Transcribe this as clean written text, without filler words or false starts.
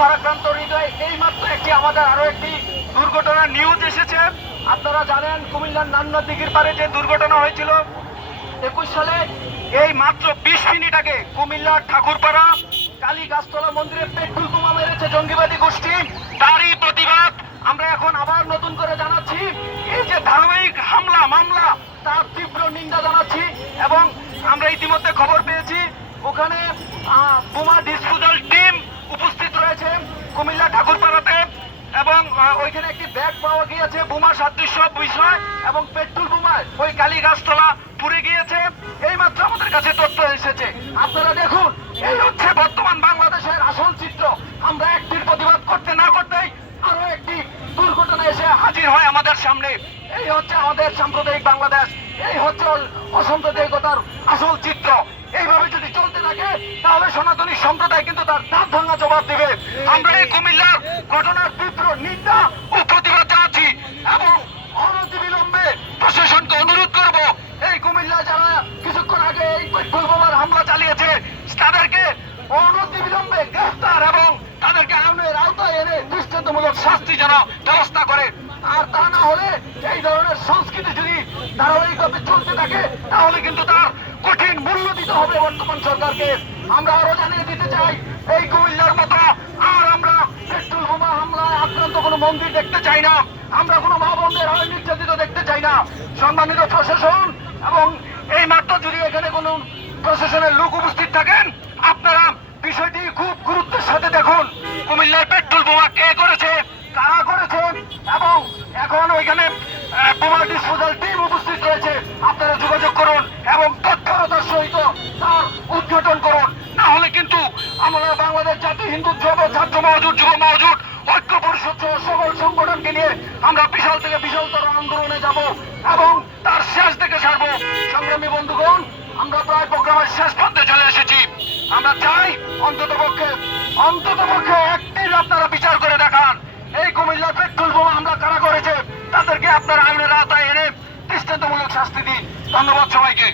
ভারাক্রান্ত হৃদয়, এইমাত্র আমাদের আরো একটি দুর্ঘটনার নিউজ এসেছে। আপনারা জানেন কুমিল্লার নান্না দিঘির পারে যে দুর্ঘটনা হয়েছিল 21 সালে, এই মাত্র 20 মিনিট আগে কুমিল্লার ঠাকুরপাড়া কালী গাছতলা মন্দিরে পেট্রোল বোমা মেরেছে জঙ্গিবাদী গোষ্ঠী। তারই প্রতিবাদ আমরা এখন আবার নতুন করে জানাচ্ছি। এই যে ধারাবাহিক হামলা মামলা, তার তীব্র নিন্দা জানাচ্ছি। এবং আমরা ইতিমধ্যে খবর পেয়েছি ওখানে বোমা ডিসপোজাল টিম উপস্থিত রয়েছে কুমিল্লা ঠাকুরপাড়াতে, এবং ওইখানে একটি ব্যাগ পাওয়া গিয়েছে বোমা সাদৃশ্য বিষয়, এবং পেট্রোল বোমায় ওই কালী গাছতলা পুড়ে গিয়েছে। এই মাত্র আমাদের কাছে তথ্য এসেছে। আপনারা দেখুন, এই হচ্ছে বর্তমান বাংলাদেশের আসল চিত্র। আমরা একটির প্রতিবাদ করতে না করতেই আরো একটি দুর্ঘটনা এসে হাজির হয় আমাদের সামনে। এই হচ্ছে আমাদের সাম্প্রদায়িক বাংলাদেশ, এই হচ্ছে অসাম্প্রদায়িকতার আসল চিত্র। এইভাবে যদি চলতে থাকে তাহলে সনাতনী সম্প্রদায় কিন্তু তার দাঁত ভাঙা জবাব দেবে। আমরা এই কুমিল্লার ঘটনার তীব্র নিন্দা ও প্রতিবাদ জানাচ্ছি, এবং অনতিবিলম্বে প্রশাসনকে অনুরোধ করব, এই কুমিল্লা যারা কিছুক্ষণ আগে এই পেট্রোল বোমার হামলা চালিয়েছে তাদেরকে অনতিবিলম্বে গ্রেফতার এবং তাদেরকে আইনের আওতায় এনে দৃষ্টান্তমূলক শাস্তি যেন ব্যবস্থা করে। আর তা না হলে এই ধরনের সংস্কৃতি যদি ধারাবাহিকভাবে চলতে থাকে তাহলে কিন্তু তার কঠিন মূল্য দিতে হবে বর্তমান সরকারকে। আমরা আরো জানিয়ে দিতে চাই, এই কুমিল্লার মতো আর আমরা পেট্রোল বোমা হামলায় আক্রান্ত কোনো মন্দির দেখতে চাই না। আমরা কোনো মা বোনদের হয় নির্যাতিত দেখতে চাই না। সম্মানিত প্রশাসন, এবং এই মাত্র যদি এখানে কোনো প্রশাসনের লোক উপস্থিত থাকেন, আপনারা বিষয়টি খুব গুরুত্বের সাথে দেখুন। কুমিল্লার পেট্রোল বোমা কে করেছে, কারা করেছেন, এবং এখন ওইখানে বোমা ডিসপোজাল টিম উপস্থিত রয়েছে। আপনারা যোগাযোগ করুন এবং তৎপরতার সহিত তার উদ্ঘাটন করুন। না হলে কিন্তু আমরা বাংলাদেশ জাতীয় হিন্দু ছাত্র মহাজোট, যুব মহাজোট, ঐক্য পরিষদ সহ সকল সংগঠনকে নিয়ে আমরা বিশাল থেকে বিশালতর আন্দোলনে যাব এবং তার শেষ থেকে ছাড়বো। সংগ্রামী বন্ধুগণ, আমরা প্রায় প্রোগ্রামের শেষ পর্যায়ে চলে এসেছি। আমরা চাই অন্তত পক্ষে একটির আপনারা বিচার করে দেখান। এই কুমিল্লার পেট্রোল বোমা আমরা কারা করেছে তাদেরকে আপনারা আইনের আওতায় এনে দৃষ্টান্তমূলক শাস্তি দিন। ধন্যবাদ সবাইকে।